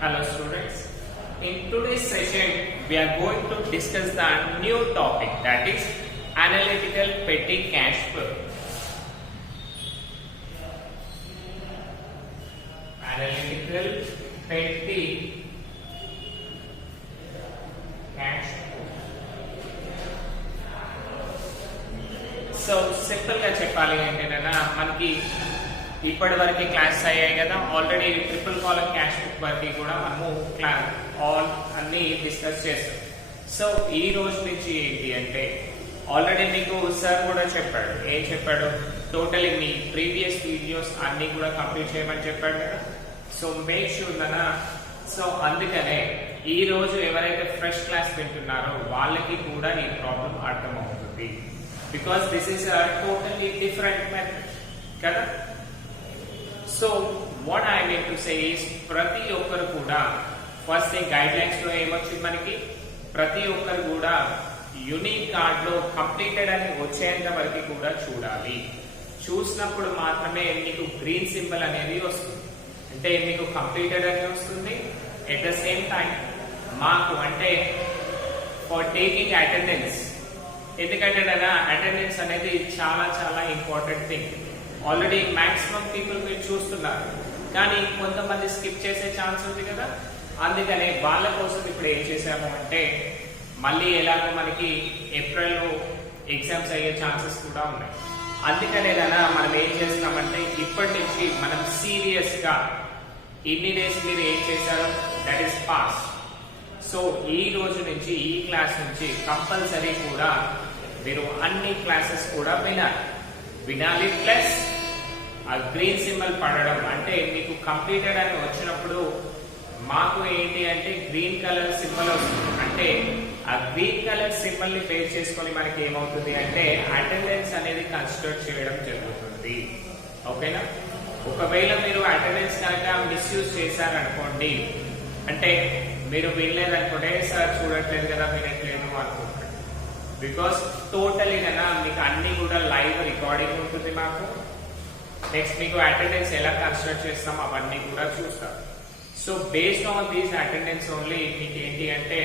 Hello students. In today's session, we are going to discuss the new topic, that is analytical petty cash flow. Analytical petty cash flow. So simple గా చెప్పాలి ఏంటంటే మనకి ఇప్పటి వరకు class అయ్యాయి కదా. Already triple column cash book వరకు కూడా మనము ఆల్ అన్ని డిస్కస్ చేస్తాం. సో ఈ రోజు నుంచి ఏంటి అంటే ఆల్రెడీ మీకు సార్ కూడా చెప్పాడు. ఏం చెప్పాడు? టోటలీ మీ ప్రీవియస్ వీడియోస్ అన్ని కూడా కంప్లీట్ చేయమని చెప్పాడు కదా. సో మేక్ షూర్ కదా. సో అందుకనే ఈ రోజు ఎవరైతే ఫ్రెష్ క్లాస్ వింటున్నారో వాళ్ళకి కూడా ఈ ప్రాబ్లం అర్థమవుతుంది. Because this is a totally different method కదా. So what I mean to say is ప్రతి ఒక్కరు కూడా ఫస్ట్ థింగ్ గైడ్ లైన్స్ లో ఏమొచ్చింది మనకి, ప్రతి ఒక్కరు కూడా యూనిక్ కార్డ్ లో కంప్లీటెడ్ అని వచ్చేంత వరకు కూడా చూడాలి. చూసినప్పుడు మాత్రమే మీకు గ్రీన్ సింబల్ అనేది వస్తుంది, అంటే మీకు కంప్లీటెడ్ అని వస్తుంది. ఎట్ ద సేమ్ టైం మాకు అంటే ఫర్ టేకింగ్ అటెండెన్స్, ఎందుకంటే అటెండెన్స్ అనేది చాలా చాలా important thing. Already maximum people మీరు చూస్తున్నారు, కానీ కొంతమంది స్కిప్ చేసే ఛాన్స్ ఉంది కదా. అందుకనే వాళ్ళ కోసం ఇప్పుడు ఏం చేసాము అంటే మళ్ళీ ఎలాగో మనకి ఏప్రిల్లో ఎగ్జామ్స్ అయ్యే ఛాన్సెస్ కూడా ఉన్నాయి. అందుకనే మనం ఏం చేస్తున్నామంటే ఇప్పటి నుంచి మనం సీరియస్ గా ఇన్ని డేస్ మీరు ఏం చేశారో దట్ ఈస్ పాస్. సో ఈ రోజు నుంచి ఈ క్లాస్ నుంచి కంపల్సరీ కూడా మీరు అన్ని క్లాసెస్ కూడా వినాలి. ప్లస్ ఆ గ్రీన్ సింబల్ పడడం అంటే మీకు కంప్లీటెడ్ అని వచ్చినప్పుడు మాకు ఏంటి అంటే గ్రీన్ కలర్ సింబల్ వస్తుంది. అంటే ఆ గ్రీన్ కలర్ సింబల్ ని బేస్ చేసుకొని మనకి ఏమవుతుంది అంటే అటెండెన్స్ అనేది కన్సిడర్ చేయడం జరుగుతుంది. ఓకేనా? ఒకవేళ మీరు అటెండెన్స్ కనుక మిస్యూజ్ చేశారనుకోండి, అంటే మీరు వినలేదనుకోండి, సార్ చూడట్లేదు కదా వినట్లేదు అనుకుంటారు. బికాస్ టోటలీ మీకు అన్ని కూడా లైవ్ రికార్డింగ్ ఉంటుంది మాకు. నెక్స్ట్ మీకు అటెండెన్స్ ఎలా కన్సిడర్ చేస్తాం అవన్నీ కూడా చూస్తాం. So based on these attendance only మీకు ఏంటి అంటే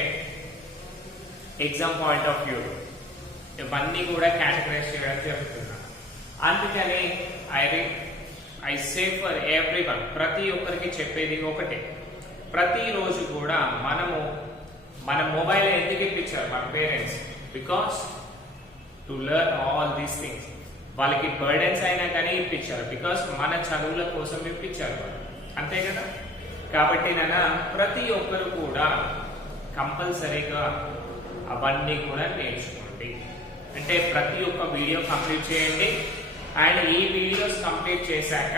ఎగ్జామ్ పాయింట్ ఆఫ్ వ్యూ ఇవన్నీ కూడా కేటగరైజ్ చేయడం జరుగుతుంది. అందుకని I say for every one, ప్రతి ఒక్కరికి చెప్పేది ఒకటే, ప్రతిరోజు కూడా మనము మన మొబైల్ ఎందుకు ఇప్పించారు మన parents? Because to learn all these things. వాళ్ళకి బర్డెన్స్ అయినా కానీ ఇప్పించారు, బికాస్ మన చదువుల కోసం ఇప్పించారు వాళ్ళు, అంతే కదా. కాబట్టి ప్రతి ఒక్కరు కూడా కంపల్సరీగా అవన్నీ కూడా నేర్చుకోండి. అంటే ప్రతి ఒక్క వీడియో కంప్లీట్ చేయండి. అండ్ ఈ వీడియోస్ కంప్లీట్ చేశాక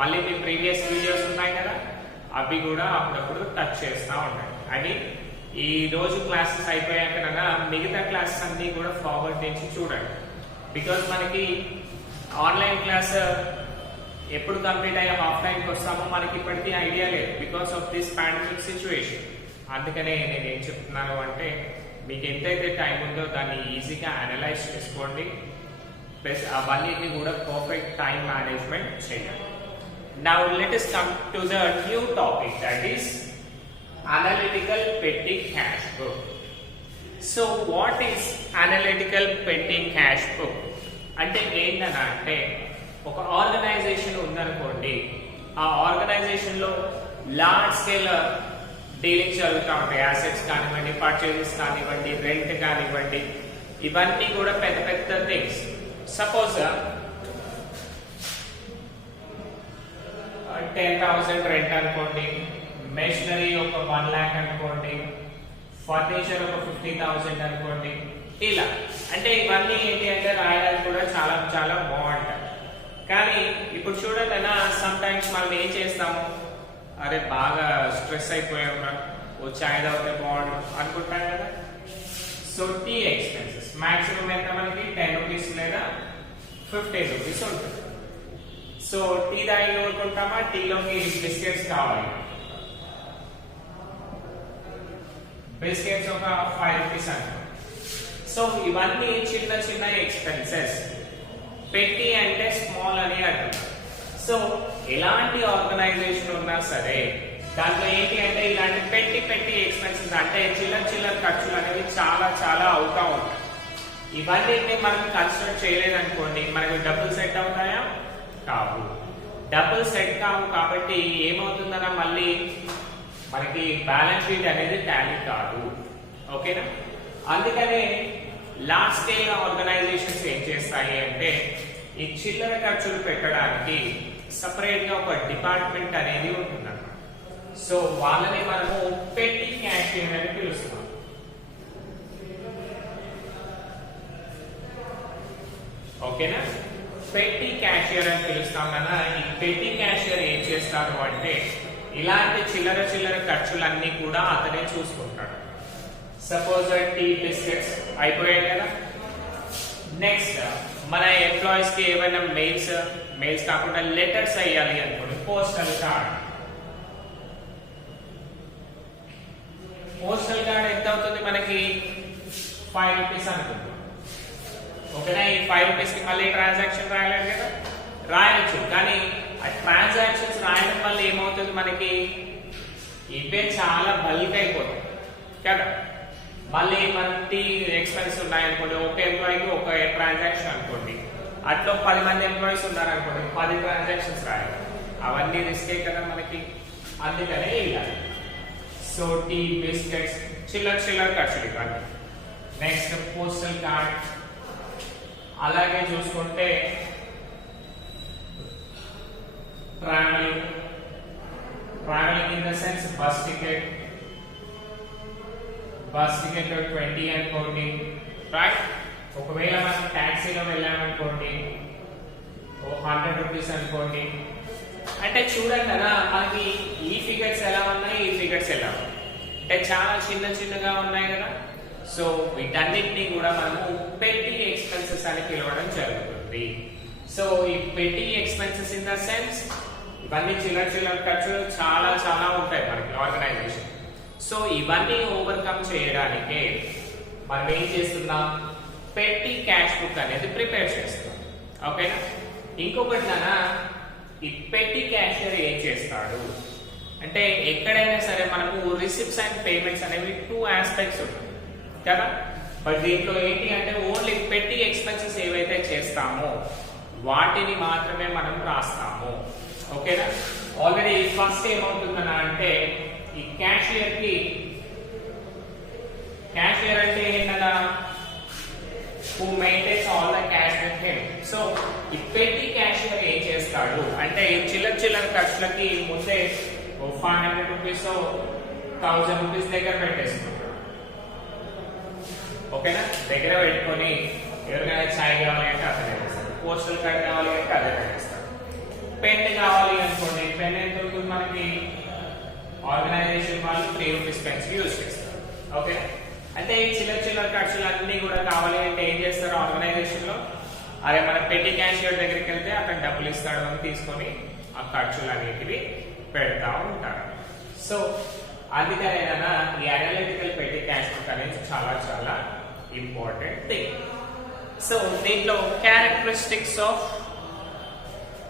మళ్ళీ మీ ప్రీవియస్ వీడియోస్ ఉన్నాయి కదా, అవి కూడా అప్పుడప్పుడు టచ్ చేస్తూ ఉండండి. అని ఈ రోజు క్లాసెస్ అయిపోయాక మిగతా క్లాసెస్ అన్ని కూడా ఫార్వర్డ్ నుంచి చూడండి. బికాస్ మనకి ఆన్లైన్ క్లాస్ ఎప్పుడు కంప్లీట్ అయ్యాం ఆఫ్లైన్కి వస్తామో మనకి ఇప్పటికీ ఐడియా లేదు, because of this pandemic situation. అందుకనే నేను ఏం చెప్తున్నాను అంటే మీకు ఎంతైతే టైం ఉందో దాన్ని ఈజీగా అనలైజ్ చేసుకోండి. ప్లస్ అవన్నీ కూడా పర్ఫెక్ట్ టైం మేనేజ్మెంట్ చేయండి. Now let us come to the new topic, that is analytical petty cash book. So what is analytical petty cash book? అంటే ఏంటంటే ఒక ఆర్గనైజేషన్ ఉందనుకోండి, ఆ ఆర్గనైజేషన్ లో లార్జ్ స్కేల్ డీలింగ్స్ జరుగుతూ ఉంటాయి. అసెట్స్ కానివ్వండి, పర్చేజెస్ కానివ్వండి, రెంట్ కానివ్వండి, ఇవన్నీ కూడా పెద్ద పెద్ద థింగ్స్. సపోజ్ 10,000 రెంట్ అనుకోండి, మెషినరీ ఒక 1 lakh అనుకోండి, ఫర్నిచర్ ఒక 50,000 అనుకోండి. ఇలా అంటే ఇవన్నీ ఏంటి అంటే రాయడానికి కూడా చాలా చాలా బాగుంటాయి. కానీ ఇప్పుడు చూడండి సమ్ టైమ్స్ మనం ఏం చేస్తాము, అరే బాగా స్ట్రెస్ అయిపోయాం రా, ఓ చాయ్ తాగితే బాగుండు అనుకుంటాం కదా. సో టీ ఎక్స్పెన్సెస్ మాక్సిమం ఎంత మనకి 10 రూపీస్ లేదా 15 రూపీస్ ఉంటుంది. సో టీ తాగి కోరుకుంటామా, టీలోకి బిస్కెట్స్ కావాలి, బిస్కెట్స్ ఒక 5 రూపీస్ అనుకో. సో ఇవన్నీ చిన్న చిన్న ఎక్స్పెన్సెస్. పెట్టి అంటే స్మాల్ అని అర్థం. సో ఎలాంటి ఆర్గనైజేషన్ ఉన్నా సరే దాంట్లో ఏంటి అంటే ఇలాంటి పెట్టి ఎక్స్పెన్సెస్ అంటే చిల్లర ఖర్చులు అనేవి చాలా అవుతా ఉంటాయి. ఇవన్నీ మనం కన్సిడర్ చేయలేదనుకోండి మనకు డబ్బులు సెట్ అవుతాయా? కావు. డబ్బులు సెట్ కావు కాబట్టి ఏమవుతుందన్నా మళ్ళీ మనకి బ్యాలెన్స్ షీట్ అనేది టాలీ కాదు. ఓకేనా? అందుకనే లార్జ్ స్కేల్ ఆర్గనైజేషన్స్ ఏం చేస్తాయి అంటే ఈ చిల్లర ఖర్చులు పెట్టడానికి సపరేట్ గా ఒక డిపార్ట్మెంట్ అనేది ఉంటుందన్నమాట. సో వాళ్ళని మనము పెట్టి క్యాషియర్ అని పిలుస్తాం. ఓకేనా? పెట్టి క్యాషియర్ అని పిలుస్తాం కదా. ఈ పెట్టి క్యాషియర్ ఏం చేస్తారు అంటే ఇలాంటి చిల్లర ఖర్చులన్నీ కూడా అతనే చూసుకుంటాడు. సపోజ్ టీ బిస్కెట్స్ అయిపోయాయి కదా. నెక్స్ట్ మన ఎంప్లాయీస్ కి ఏమైనా మెయిల్స్ కాకుండా లెటర్స్ అయ్యాలి అనుకోండి, పోస్టల్ కార్డ్ ఎంత అవుతుంది మనకి? 5 రూపీస్ అనుకుంటాం. ఓకేనా? ఈ 5 రూపీస్ కి మళ్ళీ ట్రాన్సాక్షన్ రాయలేదు కదా, రాయొచ్చు. కానీ ఆ ట్రాన్సాక్షన్స్ రాయడం వల్ల ఏమవుతుంది మనకి? ఇవే చాలా బల్క్ అయిపోతుంది కదా. మళ్ళీ మనకి ఎక్స్పెన్స్ ఉన్నాయనుకోండి, ఒక ఎంప్లాయీకి ఒక ట్రాన్సాక్షన్ అనుకోండి, అట్లా 10 మంది ఎంప్లాయీస్ ఉన్నారనుకోండి, 10 ట్రాన్సాక్షన్స్ రాయాలి. అవన్నీ రిస్కే కదా మనకి. అందుకనే ఇలా సో టీ బిస్కెట్స్ చిల్లర ఖర్చులు ఇవ్వాలి. Next postal card. అలాగే చూసుకుంటే travelling in the sense bus ticket 20 అనుకోండి, రైట్? ఒకవేళ మనం ట్యాక్సీలో వెళ్ళామనుకోండి 100 రూపీస్ అనుకోండి. అంటే చూడండి కదా మనకి ఈ ఫిగర్స్ ఎలా ఉన్నాయి, ఈ ఫిగర్స్ ఎలా ఉన్నాయి అంటే చాలా చిన్నగా ఉన్నాయి కదా. సో వీటన్నిటిని కూడా మనము పెట్టి ఎక్స్పెన్సెస్ అని పిలవడం జరుగుతుంది. సో ఈ పెట్టి ఎక్స్పెన్సెస్ ఇన్ ద సెన్స్ ఇవన్నీ చిల్లర ఖర్చులు చాలా ఉంటాయి మనకి ఆర్గనైజేషన్. సో ఇవన్నీ ఓవర్కమ్ చేయడానికే మనం ఏం చేస్తున్నాం? పెట్టి క్యాష్ బుక్ అనేది ప్రిపేర్ చేస్తున్నాం. ఓకేనా? ఇంకొకటి ఈ పెట్టి క్యాషియర్ ఏం చేస్తాడు అంటే ఎక్కడైనా సరే మనకు రిసిప్ట్స్ అండ్ పేమెంట్స్ అనేవి 2 ఆస్పెక్ట్స్ ఉంటాయి కదా. బట్ దీంట్లో ఏంటి అంటే ఓన్లీ పెట్టి ఎక్స్పెన్సెస్ ఏవైతే చేస్తామో వాటిని మాత్రమే మనం రాస్తాము. ఓకేనా? ఆల్రెడీ ఫస్ట్ ఏమవుతుందన్నా అంటే ఈ క్యాషియర్ అంటే ఏంటన్నా who maintains all the cash with him. So ఈ పెట్టి క్యాషియర్ ఏం చేస్తాడు అంటే చిల్లర ఖర్చులకి ముందే 500 రూపీస్ 1000 రూపీస్ దగ్గర పెట్టేసుకుంటాడు. ఓకేనా? దగ్గర పెట్టుకొని ఎవరికైనా ఛాయ్ కావాలి అంటే అతనే చేస్తాడు, పోస్టల్ కార్డ్ కావాలి అంటే అదే పెట్టేస్తాడు. పెన్ కావాలి అనుకోండి, పెన్ ఎంత ఉంటుంది మనకి? ఆర్గనైజేషన్ వాళ్ళు 3 రూపీస్ పెన్స్ యూజ్ చేస్తారు. ఓకే? అంటే ఈ చిల్లర ఖర్చులు అన్ని కూడా కావాలి అంటే ఏం చేస్తారు ఆర్గనైజేషన్ లో? అదే మన పెట్టి క్యాషియర్ దగ్గరికి వెళ్తే అతను డబ్బులు ఇస్తాడు అని తీసుకొని ఆ ఖర్చులు అనేటివి పెడతా ఉంటారు. సో అందుకనే ఈ అనలిటికల్ పెట్టి క్యాష్ బుక్ అనేది చాలా ఇంపార్టెంట్ థింగ్. సో దీంట్లో క్యారెక్టరిస్టిక్స్ ఆఫ్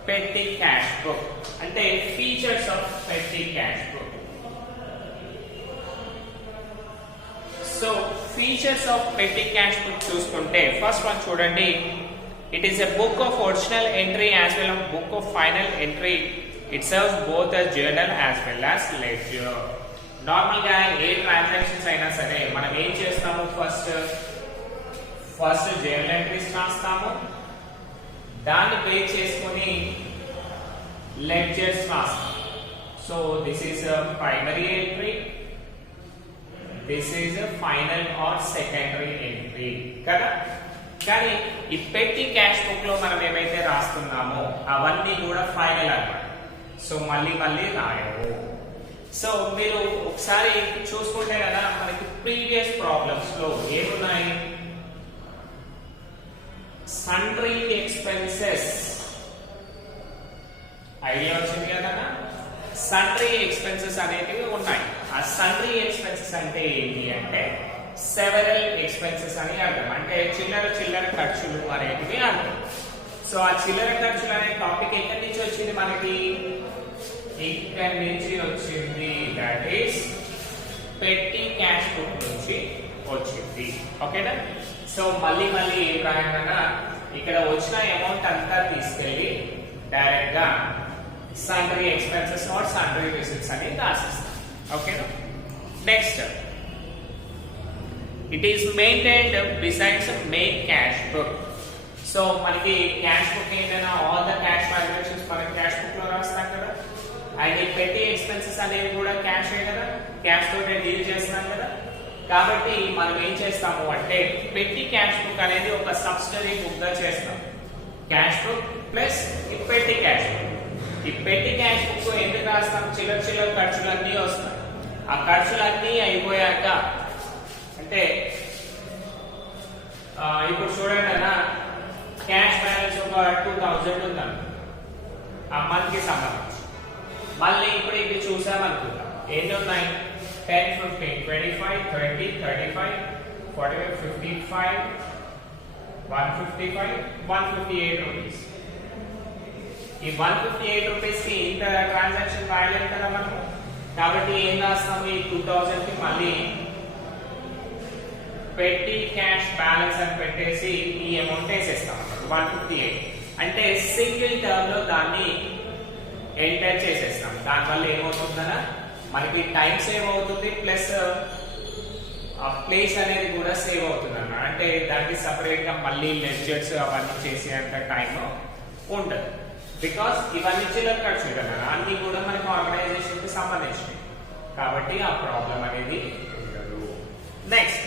పెట్టి క్యాష్ బుక్ అంటే ఫీచర్స్ ఆఫ్ పెట్టి cash book. So features of పెట్టి క్యాష్ బుక్ చూసుకుంటే ఫస్ట్ వన్ చూడండి, it is a book of original entry as well of book of final entry. It serves both as journal as well as ledger. Normal గా ఏ transactions అయినా సరే మనం ఏం చేస్తాము? First journal entries రాస్తాము, దాన్ని బేస్ చేసుకొని లెడ్జర్స్ రాస్తాము. So this is primary entry, this is final or secondary entry కదా. కానీ ఈ పెట్టి క్యాష్ బుక్ లో మనం ఏమైతే రాస్తున్నామో అవన్నీ కూడా ఫైనల్ అన్నమాట. సో మళ్ళీ రాయవు. సో మీరు ఒకసారి చూసుకుంటే కదా మనకి ప్రీవియస్ ప్రాబ్లమ్స్ లో ఏమున్నాయి? సన్డ్రీ ఎక్స్పెన్సెస్ ఐడియా వచ్చింది కదా. సన్డ్రీ ఎక్స్పెన్సెస్ అనేటివి ఉన్నాయి. ఆ సన్డ్రీ ఎక్స్పెన్సెస్ అంటే ఏంటి అంటే సెవెరల్ ఎక్స్పెన్సెస్ అని అర్థం. అంటే చిల్లర ఖర్చులు అనేటివి అర్థం. సో ఆ చిల్లర ఖర్చులు అనే టాపిక్ ఎక్కడి నుంచి వచ్చింది మనకి? ఇక్కడి నుంచి వచ్చింది, దట్ ఈస్ పెట్టి క్యాష్ బుక్ నుంచి వచ్చింది. ఓకేనా? సో మళ్ళీ ఏం రాయమన్నా ఇక్కడ వచ్చిన అమౌంట్ అంతా తీసుకెళ్ళి డైరెక్ట్ గా సన్డ్రీ ఎక్స్పెన్సెస్ ఆర్ సన్డ్రీ రిసిప్ట్స్ అని రాసిస్తాం. ఓకేనా? Next, it is maintained besides main cash book. So మనకి క్యాష్ బుక్ ఏంటంటే ఆల్ ద క్యాష్ వాల్యుయేషన్స్ మన క్యాష్ బుక్ లో రాస్తాం కదా, అండ్ ఈ పెట్టి ఎక్స్పెన్సెస్ అనేవి కూడా క్యాషే కదా, క్యాష్ తోటే డీల్ చేస్తున్నాం కదా. కాబట్టి మనం ఏం చేస్తాము అంటే పెట్టి క్యాష్ బుక్ అనేది ఒక సబ్సిడరీ బుక్ గా చేస్తాం. క్యాష్ బుక్ ప్లస్ ఈ పెట్టి క్యాష్ బుక్. ఈ పెట్టి క్యాష్ బుక్ ఎందుకు రాస్తాం? చిల్లర ఖర్చులన్నీ వస్తాయి. ఆ ఖర్చులన్నీ అయిపోయాక అంటే ఇప్పుడు చూడండి అన్న, క్యాష్ బ్యాలెన్స్ ఒక 2000 ఉందన్న ఆ మంత్ కి సంబంధించి. మళ్ళీ ఇప్పుడు ఇది చూసామనుకుంటాం, ఎన్ని ఉన్నాయి? 10, 15, 25, 30, 35, 45, 55, 155, 158 రూపీస్. ఈ 158 రూపీస్ కి ఇంత ట్రాన్సాక్షన్ రాయలేదు కదా మనము. కాబట్టి ఏం రాస్తాము? ఈ 2000 కి మళ్ళీ పెట్టి క్యాష్ బ్యాలెన్స్ అని పెట్టేసి ఈ అమౌంట్ వేసేస్తాం. 158 అంటే సింగిల్ టర్మ్ లో దాన్ని ఎంటర్ చేసేస్తాం. దానివల్ల ఏమవుతుందన్నా మనకి టైం సేవ్ అవుతుంది, ప్లస్ ప్లేస్ అనేది కూడా సేవ్ అవుతుంది అన్న. అంటే దానికి సపరేట్ గా మళ్ళీ లెడ్జర్స్ అవన్నీ చేసేంత టైం ఉండదు. బికాస్ ఇవన్నీ చిల్లర ఖర్చు కదా, అన్ని కూడా మనకి ఆర్గనైజేషన్ కి సంబంధించినవి కాబట్టి ఆ ప్రాబ్లం అనేది ఉండదు. Next,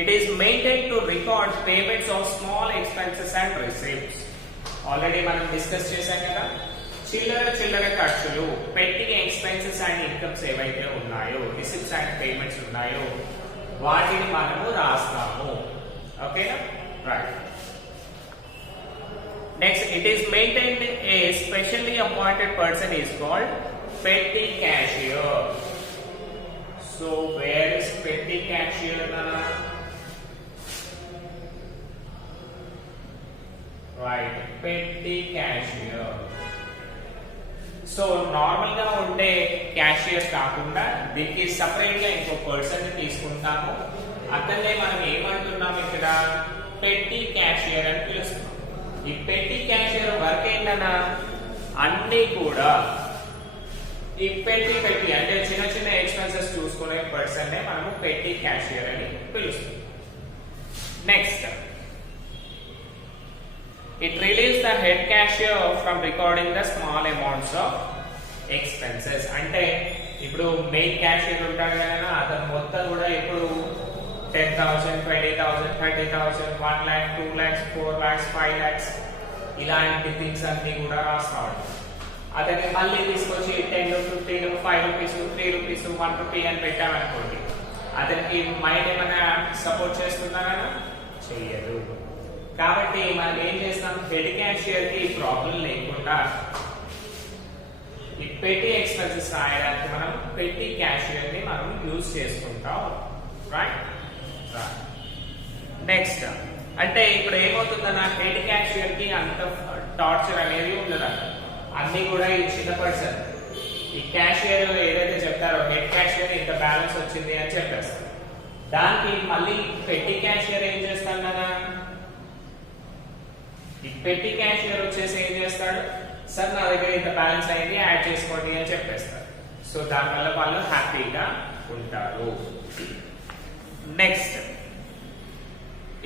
it is maintained to record payments of small expenses and receipts. Already మనం డిస్కస్ చేశాం కదా, చిల్లర ఖర్చులు, పెట్టి ఎక్స్పెన్సెస్ అండ్ ఇన్కమ్స్ ఏవైతే ఉన్నాయో, రిసిప్ట్స్ అండ్ పేమెంట్స్ ఉన్నాయో వాటిని మనము రాస్తాము. ఓకేనా? Right. Next, it is maintained A specially appointed person is called పెట్టి క్యాషియర్. సో వేర్ ఇస్ పెట్టి క్యాషియర్? రైట్, పెట్టి క్యాషియర్. సో నార్మల్ గా ఉండే క్యాషియర్ కాకుండా దీనికి సపరేట్ గా ఇంకో పర్సన్ ని తీసుకుంటాము. అతన్నే మనం ఏమంటున్నాం ఇక్కడ? పెట్టి క్యాషియర్ అని పిలుస్తున్నాం. ఈ పెట్టి క్యాషియర్ వర్క్ ఏంటన్నా, అన్ని కూడా ఈ పెట్టి అంటే చిన్న ఎక్స్పెన్సెస్ చూసుకునే పర్సన్ నే మనము పెట్టి క్యాషియర్ అని పిలుస్తాం. Next, it relieves the head cashier from recording the small amounts of expenses. అంటే ఇప్పుడు మెయిన్ క్యాషియర్ ఉంటాడు కదా, అతను మొత్తం కూడా ఇప్పుడు 10,000, 20,000, 30,000, 1 lakh, 2 lakhs, 4 lakhs, 5 lakhs ఇలాంటి థింగ్స్ అన్ని కూడా రాస్తాడు. అతనికి మళ్ళీ తీసుకొచ్చి 10, 15, 5 రూపీస్, 3 రూపీస్, 1 రూపీ అని పెట్టామనుకోండి, అతనికి మైండ్ ఏమైనా సపోర్ట్ చేస్తుందా కదా? చెయ్యదు. కాబట్టి మనం ఏం చేస్తాం? హెడ్ క్యాషియర్ కి ప్రాబ్లం లేకుండా ఈ పెట్టి ఎక్స్పెన్సెస్ రాయడానికి మనం పెట్టి క్యాషియర్ ని మనం యూజ్ చేసుకుంటాం. రైట్. నెక్స్ట్, అంటే ఇప్పుడు ఏమవుతుందన్న, హెడ్ క్యాషియర్ కి అంత టార్చర్ అనేది ఉండదంట. అన్ని కూడా ఈ చిన్న పర్సన్, ఈ క్యాషియర్ ఏదైతే చెప్తారో హెడ్ క్యాషియర్ ఇంత బ్యాలెన్స్ వచ్చింది అని చెప్పేస్తారు. దానికి మళ్ళీ పెట్టి క్యాషియర్ ఏం చేస్తాడు కదా, ఈ పెట్టి క్యాషియర్ వచ్చేసి ఏం చేస్తాడు? సార్ నా దగ్గర ఇంత బ్యాలెన్స్ అయింది, యాడ్ చేసుకోండి అని చెప్పేస్తారు. సో దానివల్ల వాళ్ళు హ్యాపీగా ఉంటారు. Next,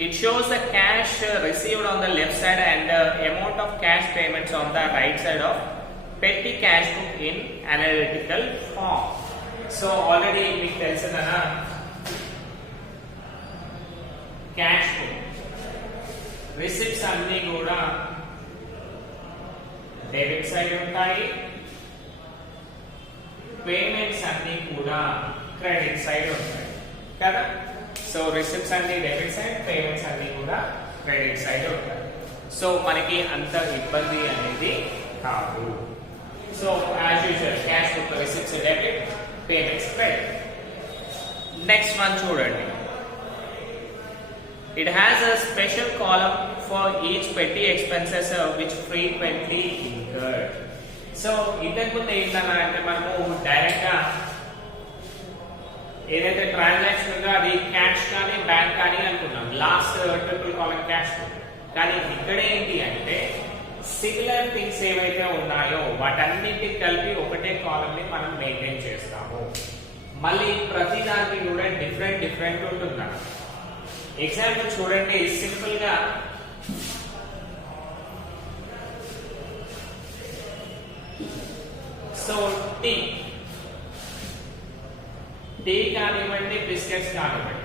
it shows the cash received on the left side and the amount of cash payments on the right side of petty cash book in analytical form. So already మీకు తెలుసుదనా, cash book receipts అన్ని కూడా debit side ఉంటాయి, payments అన్ని కూడా credit side ఉంటాయి కదా. So receipts అన్ని debit side, payments అన్ని కూడా క్రెడిట్ సైడ్ ఉంటాయి. సో మనకి అంత ఇబ్బంది అనేది కాదు. So as usual cash book receipts debit, payments credit. Next one చూడండి. It has a special column for each petty expenses which frequently incur. Good. So ఇంతకుముందు ఏంటన్నా అంటే మనము డైరెక్ట్ గా ఏదైతే ట్రాన్సాక్షన్ ఉందో అది క్యాష్ కానీ బ్యాంక్ కానీ అనుకున్నాం లాస్ట్ ట్రిపుల్ కాలం క్యాష్. కానీ ఇక్కడ ఏంటి అంటే సిమిలర్ థింగ్స్ ఏవైతే ఉన్నాయో వాటన్నిటికి కలిపి ఒకటే కాలం ని మనం మెయింటైన్ చేస్తాము. మళ్ళీ ప్రతి దానికి కూడా డిఫరెంట్ ఉంటుంది. ఎగ్జాంపుల్ చూడండి, సింపుల్ గా సో టీ కానివ్వండి, బిస్కెట్స్ కానివ్వండి,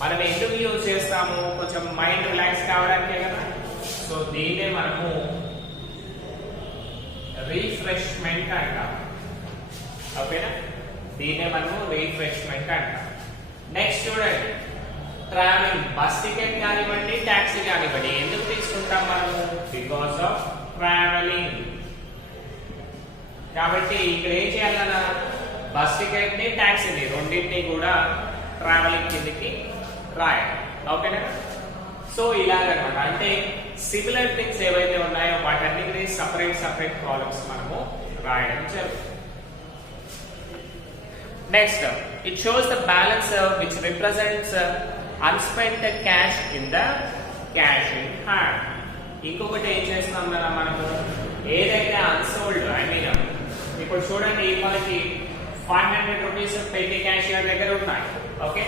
మనం ఎందుకు యూజ్ చేస్తాము? కొంచెం మైండ్ రిలాక్స్ కావడానికే కదా. సో దీన్నే మనము రిఫ్రెష్మెంట్ అంటాం. ఓకేనా? దీన్నే మనము రిఫ్రెష్మెంట్ అంటాం. నెక్స్ట్ చూడండి, ట్రావెలింగ్, బస్ టికెట్ కానివ్వండి, టాక్సీ కానివ్వండి, ఎందుకు తీసుకుంటాం మనము? Because of travelling. కాబట్టి ఇక్కడ ఏం చేయాలన్నా బస్ టికెట్ ని టాక్సీని రెండింటిని కూడా ట్రావెలింగ్ కిందకి రాయాలి. ఓకేనా? సో ఇలాగనమాట. అంటే సిమిలర్ థింగ్స్ ఏవైతే ఉన్నాయో వాటన్నిటిని సపరేట్ కాలమ్స్ మనము రాయడం జరుగుతుంది. Next, it shows the balance which represents unspent cash in the cash in hand. ఇంకొకటి ఏం చేస్తున్నాం కదా మనము, ఏదైతే అన్సోల్డ్ ఇప్పుడు చూడండి మనకి 500 రూపీస్ పెట్టి క్యాషియర్ దగ్గర ఉన్నాయి. ఓకే,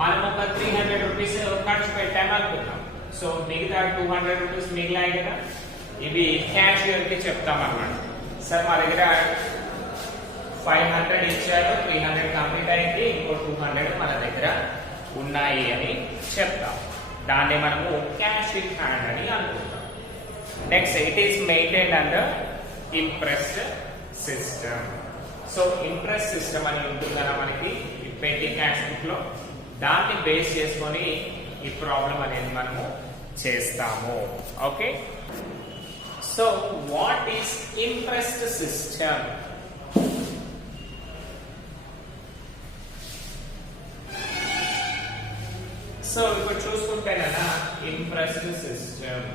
మనం ఒక 300 రూపీస్ ఖర్చు పెట్టాము అనుకుంటాం. సో మిగతా 200 రూపీస్ మిగిలాయి కదా, ఇవి క్యాషియర్ కి చెప్తాం అన్నమాట. సార్ మా దగ్గర 500 ఇచ్చారు, 300 కంప్లీట్ అయింది, ఇంకో 200 మన దగ్గర ఉన్నాయి అని చెప్తాం. దాన్ని మనము క్యాష్ ఇన్ హ్యాండ్ అని అనుకుంటాం. Next, it is maintained under impress system. So impress system అని ఉంటుంది కదా మనకి పెట్టి క్యాష్ బుక్ లో, దాన్ని బేస్ చేసుకొని ఈ ప్రాబ్లం అనేది మనము చేస్తాము. Okay, so what is impressed system? So ఇప్పుడు చూసుకుంటే కదా impressed system.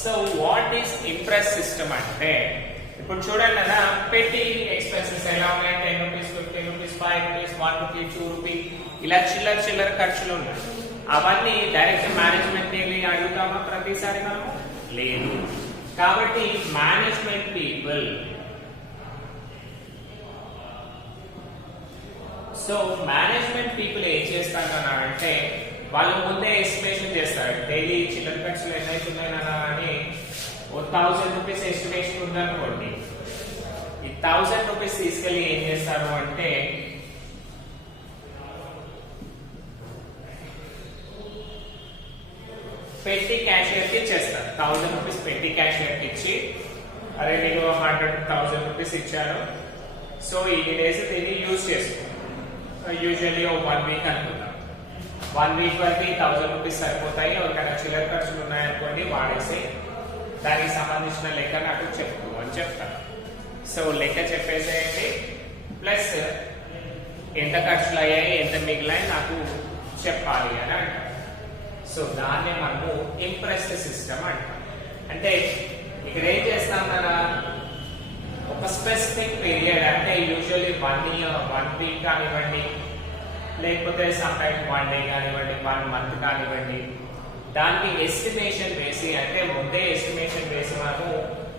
So what is impress system అంటే, ఇప్పుడు చూడండి కదా పెట్టి ఎక్స్పెన్సెస్ ఎలా ఉన్నాయి, 10 rupees, 15 rupees, 5 rupees, 1 rupee, 2 rupee, ఇలా చిల్లర ఖర్చులు ఉన్నాయి. అవన్నీ డైరెక్ట్ మేనేజ్మెంట్ వెళ్ళి అడుగుతామా ప్రతిసారి మనము? లేదు. కాబట్టి management people, so management people ఏం చేస్తారంటే వాళ్ళు ముందే ఎస్టిమేషన్ చేస్తారు. డైలీ చిల్లర ఖర్చులు ఎన్నైతున్నాయన్నా అని 1000 రూపీస్ ఎస్టిమేషన్ ఉందనుకోండి, ఈ 1000 రూపీస్ తీసుకెళ్లి ఏం చేస్తారు అంటే పెట్టి క్యాషియర్ కి ఇచ్చేస్తారు. 1000 రూపీస్ పెట్టి క్యాషియర్ కి ఇచ్చి, అరే నేను 100,000 రూపీస్ ఇచ్చాను, సో ఈ డేస్ దీన్ని యూజ్ చేసుకో. యూజువల్లీ 1 వీక్ అనుకుందాం. 1 వీక్ వరకు 1000 రూపీస్ సరిపోతాయి. ఎవరికైనా చిల్లర ఖర్చులు ఉన్నాయనుకోండి వాడేసి దానికి సంబంధించిన లెక్క నాకు చెప్పు అని చెప్తాను. సో లెక్క చెప్పేసేయండి, ప్లస్ ఎంత ఖర్చులు అయ్యాయి, ఎంత మిగిలాయి నాకు చెప్పాలి అని అంటారు. సో దాన్నే మనము ఇంప్రెస్డ్ సిస్టమ్ అంటాం. అంటే ఇక్కడ ఏం చేస్తాం కదా, ఒక స్పెసిఫిక్ పీరియడ్, అంటే యూజువల్లీ 1 వీక్ కానివ్వండి, లేకపోతే సమ్ టైమ్ 1 డే కానివ్వండి, 1 మంత్ కానివ్వండి, దానికి ఎస్టిమేషన్ వేసి, అంటే ముందే ఎస్టిమేషన్ వేసి మనము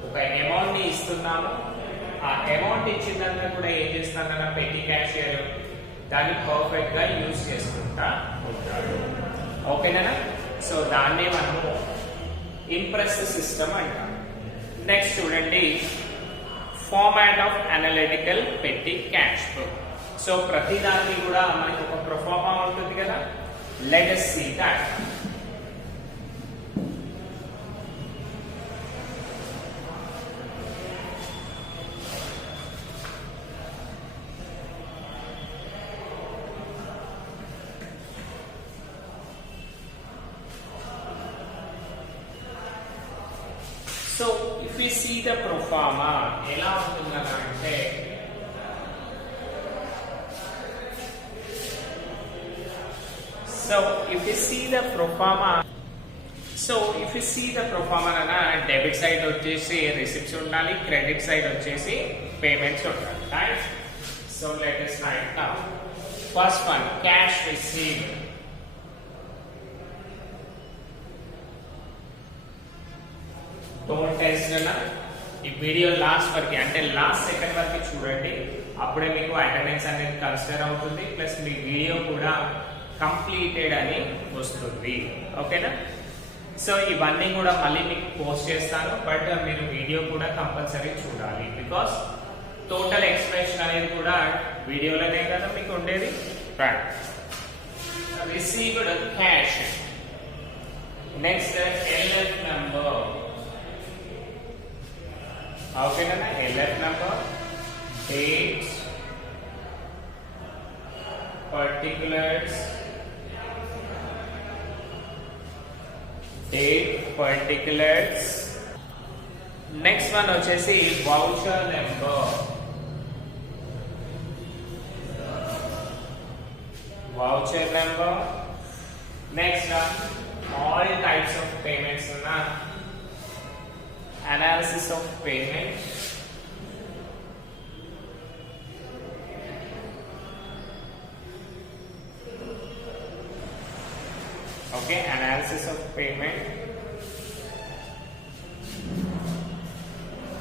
ఒక అమౌంట్ ని ఇస్తున్నాము. ఆ అమౌంట్ ఇచ్చిందంతా కూడా ఏం చేస్తాం కదా పెట్టి క్యాషియర్ దాన్ని పర్ఫెక్ట్ గా యూజ్ చేసుకుంటా ఉంటాడు. ఓకేనా? సో దాన్నే మనము ఇంప్రెస్ సిస్టమ్ అంటాం. నెక్స్ట్ చూడండి, ఫార్మాట్ ఆఫ్ అనలిటికల్ పెట్టి క్యాష్ బుక్. సో ప్రతి దానికి కూడా మనకి ఒక ప్రొఫార్మా ఉంటుంది కదా. Let us see that. So if we see the proforma, ఎలా ఉంటుందంటే So if you see the pro forma, అన్న డెబిట్ సైడ్ వచ్చేసి రిసిప్ట్స్ ఉండాలి, క్రెడిట్ సైడ్ వచ్చేసి పేమెంట్స్ ఉండాలి, right? So let us write now. First one, cash received. Don't test అన్న ఈ video last వరకు అంటే లాస్ట్ సెకండ్ వరకు చూడండి, అప్పుడే మీకు అటెండెన్స్ అనేది కన్సిడర్ అవుతుంది, ప్లస్ మీ వీడియో కూడా కంప్లీటెడ్ అని వస్తుంది, ఓకేనా? సో ఇవన్నీ కూడా మళ్ళీ మీకు పోస్ట్ చేస్తాను, బట్ మీరు వీడియో కూడా కంపల్సరీ చూడాలి, బికాస్ టోటల్ ఎక్స్ప్లెనేషన్ అనేది కూడా వీడియోలోనే కదా మీకు ఉండేది, right? Received cash. Next LF number, ఓకేనా? LF number, date, particulars, date, particulars. Next one వచ్చేసి voucher number, next one all types of payments na analysis of payment, okay, analysis of payment.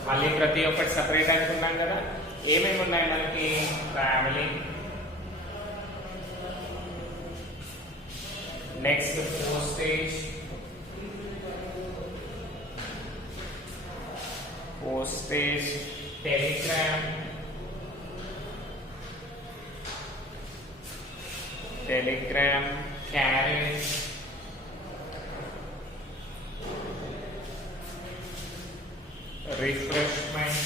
మళ్ళీ ప్రతి ఒక్కటి సపరేట్ అనుకున్నాం కదా, ఏమేమి ఉన్నాయి మనకి? Travelling, next postage, Telegram, carriage, refreshment,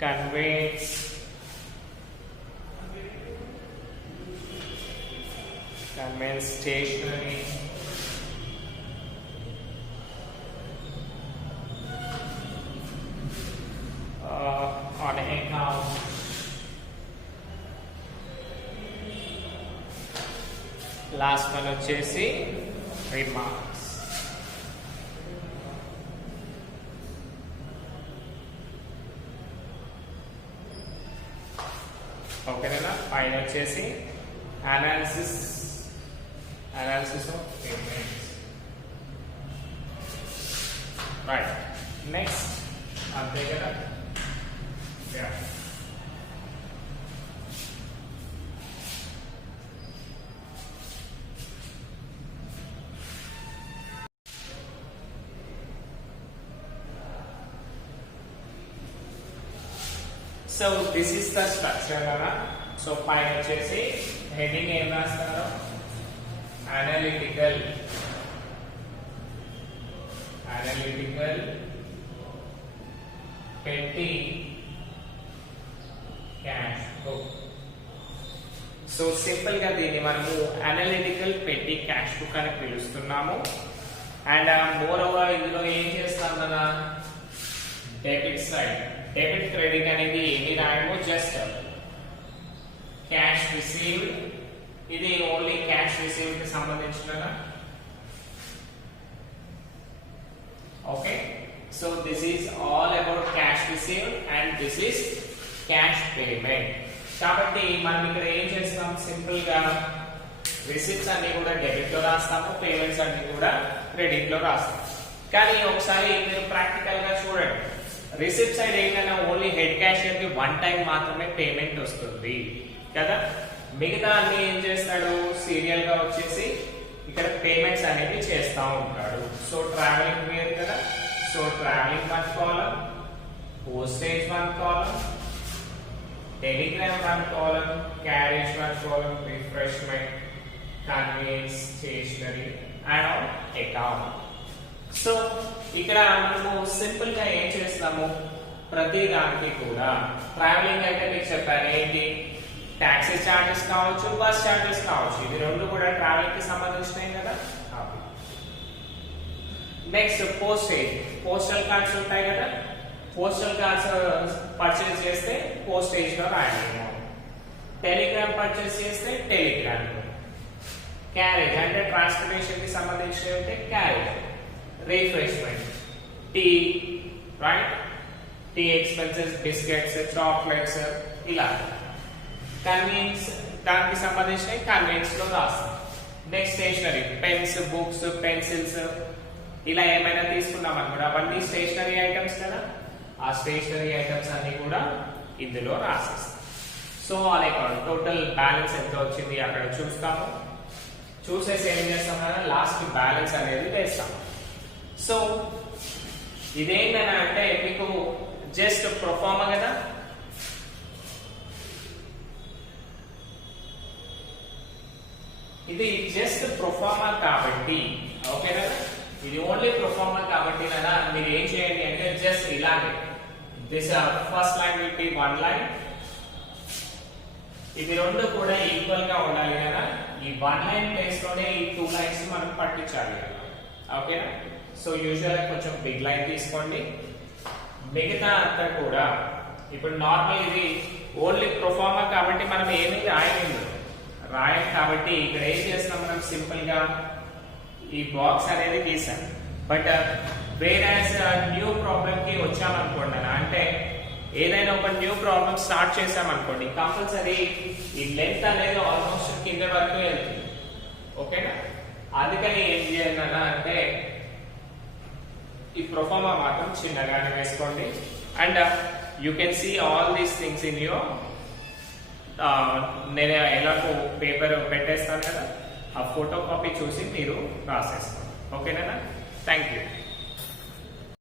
conveyance, stationery, on account, last one వచ్చేసి రిమార్క్స్, ఓకేనా? పైన వచ్చేసి analysis of payments, right? Next అంతే కదా. So this is the structure కదా. సో పైన వచ్చేసి హెడింగ్ ఏం రాస్తారు? అనలిటికల్ పెట్టి క్యాష్ బుక్. సో సింపుల్ గా దీన్ని మనము అనలిటికల్ పెట్టి క్యాష్ బుక్ అని పిలుస్తున్నాము. అండ్ మోర్ ఓవర్ ఇందులో ఏం చేస్తాం కదా, డెబిట్ సైడ్, డెబిట్ క్రెడిట్ అనేది ఏమి రాయము, జస్ట్ క్యాష్ రిసీవ్డ్. ఇది ఓన్లీ క్యాష్ రిసీవ్డ్ కి సంబంధించిన. Okay, so this is all about cash received and this is cash payment. కాబట్టి మనం ఇక్కడ ఏం చేస్తాం, సింపుల్ గా రిసిప్ట్స్ అన్ని కూడా డెబిట్ లో రాస్తాము, పేమెంట్స్ అన్ని కూడా క్రెడిట్ లో రాస్తాం. కానీ ఒకసారి మీరు ప్రాక్టికల్ గా చూడండి, రిసిప్ట్ సైడ్ ఏంటన్నా ఓన్లీ హెడ్ క్యాషియర్ కి వన్ టైం మాత్రమే పేమెంట్ వస్తుంది కదా. మిగతా అన్ని ఏం చేస్తాడు, సీరియల్ గా వచ్చేసి ఇక్కడ పేమెంట్స్ అనేవి చేస్తా ఉంటాడు. సో ట్రావెలింగ్ వేరు కదా, సో ట్రావెలింగ్ 1 కాలం, పోస్టేజ్ 1 కాలం, టెలిగ్రామ్ 1 కాలం, క్యారేజ్ 1 కాలం, refreshment, convenience, stationery and on account. So ఇక్కడ మనము సింపుల్ గా ఏం చేస్తాము, ప్రతి దానికి కూడా ట్రావెలింగ్ అంటే మీకు చెప్పాను ఏంటి, టాక్సీ చార్జెస్ కావచ్చు, బస్ చార్జెస్ కావచ్చు, ఇది రెండు కూడా ట్రావెలింగ్ కి సంబంధించినవి కదా. నెక్స్ట్ పోస్టేజ్, పోస్టల్ కార్డ్స్ ఉంటాయి కదా. పోస్టల్ కార్డ్స్ పర్చేస్ చేస్తే పోస్టేజ్ లో రాయాలి. టెలిగ్రామ్ పర్చేస్ చేస్తే టెలిగ్రామ్. క్యారేజ్ అంటే ట్రాన్స్పోర్టేషన్ కి సంబంధించి ఉంటే carriage. Refreshment tea, right, tea expenses, biscuits, chocolates, ఇలా. కన్వీన్స్ దానికి సంబంధించిన కన్వీన్స్ లో రాస్తాం. Next stationery, pens, books, pencils, ఇలా ఏమైనా తీసుకున్నాం అనుకోండి, అవన్నీ స్టేషనరీ ఐటమ్స్ కదా, ఆ స్టేషనరీ ఐటమ్స్ అన్ని కూడా ఇందులో రాసేస్తాం. సో అలా టోటల్ బ్యాలెన్స్ ఎంత వచ్చింది అక్కడ చూస్తాము. చూసేసి ఏం చేస్తాం కదా, లాస్ట్ బ్యాలెన్స్ అనేది వేస్తాం. సో ఇదేంటన్నా అంటే మీకు జస్ట్ ప్రొఫార్మా కదా, ఇది జస్ట్ ప్రొఫార్మా కాబట్టి, ఓకేనా, ఇది ఓన్లీ ప్రొఫార్మా కాబట్టి కదా మీరు ఏం చేయండి అంటే జస్ట్ ఇలాగే this first line will be 1 line, ఇది రెండు కూడా ఈక్వల్ గా ఉండాలి కదా, ఈ 1 లైన్ ప్లేస్ లోనే ఈ 2 లైన్స్ మనం పట్టించాలి కదా, ఓకేనా. సో యూజువల్ కొంచెం బిగ్ లైన్ తీసుకోండి. మిగతా అంతా కూడా ఇప్పుడు నార్మల్ ఇది ఓన్లీ ప్రొఫార్మా కాబట్టి మనం ఏమీ రాయలేదు కాబట్టి ఇక్కడ ఏం చేస్తున్నాం, మనం సింపుల్ గా ఈ బాక్స్ అనేది తీసాం. బట్ వేరేస్ న్యూ ప్రాబ్లం కి వచ్చామనుకోండి, అంటే ఏదైనా ఒక న్యూ ప్రాబ్లం స్టార్ట్ చేసామనుకోండి, కంపల్సరీ ఈ లెంత్ అనేది ఆల్మోస్ట్ కింద వరకు వెళ్తుంది, ఓకేనా. అందుకని ఏం చేయాలన్నా అంటే ఈ ప్రొఫార్మా మాత్రం చిన్నగానే వేసుకోండి. And you can see all these things in your, నేను ఎలాగో పేపర్ పెట్టేస్తాను కదా, ఆ ఫోటో కాపీ చూసి మీరు రాసేసుకోండి, ఓకేనా. Thank you.